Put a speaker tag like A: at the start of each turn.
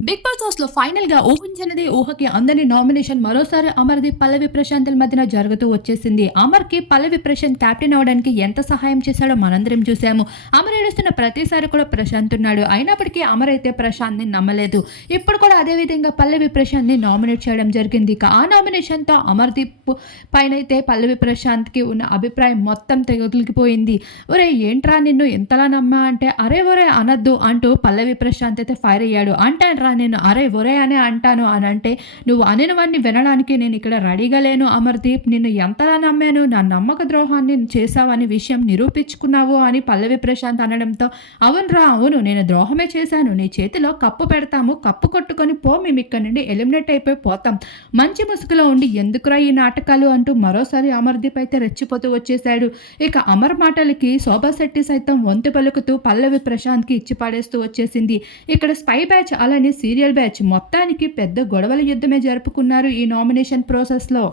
A: Big boss హౌస్లో ఫైనల్గా ఊహించినది ఊహకి అందని నామినేషన్ మరోసారి అమర్ది పల్లవి ప్రశాంతుల మధ్యన జరుగుతూ వచ్చేసింది. అమర్కి పల్లవి ప్రశాంత్ కెప్టెన్ అవడానికి ఎంత సహాయం చేశాడో మనందరం చూసాము అమర్ ఏడుస్తున్న ప్రతిసారి కూడా ప్రశాంత్ ఉన్నాడు. అయినప్పటికీ అమర్ అయితే ప్రశాంత్ని నమ్మలేదు. ఇప్పుడు కూడా అదే విధంగా పల్లవి ప్రశాంత్ని నామినేట్ చేయడం జరిగింది. ఇక ఆ నామినేషన్తో అమర్దీప్ పైన అయితే పల్లవి ప్రశాంత్కి ఉన్న అభిప్రాయం మొత్తం తెగిలిపోయింది. ఒరే ఏంట్రా నిన్ను ఎంతలా నమ్మా అంటే అరే ఒరే అనద్దు అంటూ పల్లవి ప్రశాంత్ అయితే ఫైర్ అయ్యాడు. అంటే రా నేను అరే ఒరే అనే అంటాను అని అంటే నువ్వు అనినవన్నీ వినడానికి నేను ఇక్కడ రెడీగా లేను అమర్దీప్. నిన్ను ఎంతలా నమ్మాను? నా నమ్మక ద్రోహాన్ని చేశావని విషయం నిరూపించుకున్నావు అని పల్లవి ప్రశాంత్ అనడంతో అవును రా అవును నేను ద్రోహమే చేశాను. నీ చేతిలో కప్పు పెడతాము. కప్పు కొట్టుకొని పో మేము ఇక్కడ నుండి ఎలిమినేట్ అయిపోయి పోతాం. మంచి ముసుగులో ఉండి ఎందుకురా ఈ నాటకాలు? అంటూ మరోసారి అమర్దీప్ అయితే రెచ్చిపోతూ వచ్చేశాడు. ఇక అమర్ మాటలకి శోభా శెట్టి సైతం వంతు పలుకుతూ పల్లవి ప్రశాంత్కి ఇచ్చి పాడేస్తూ వచ్చేసింది. ఇక్కడ స్పై బ్యాచ్ అలానే సీరియల్ బ్యాచ్ మొత్తానికి పెద్ద గొడవల యుద్ధమే జరుపుకున్నారు ఈ నామినేషన్ ప్రాసెస్లో.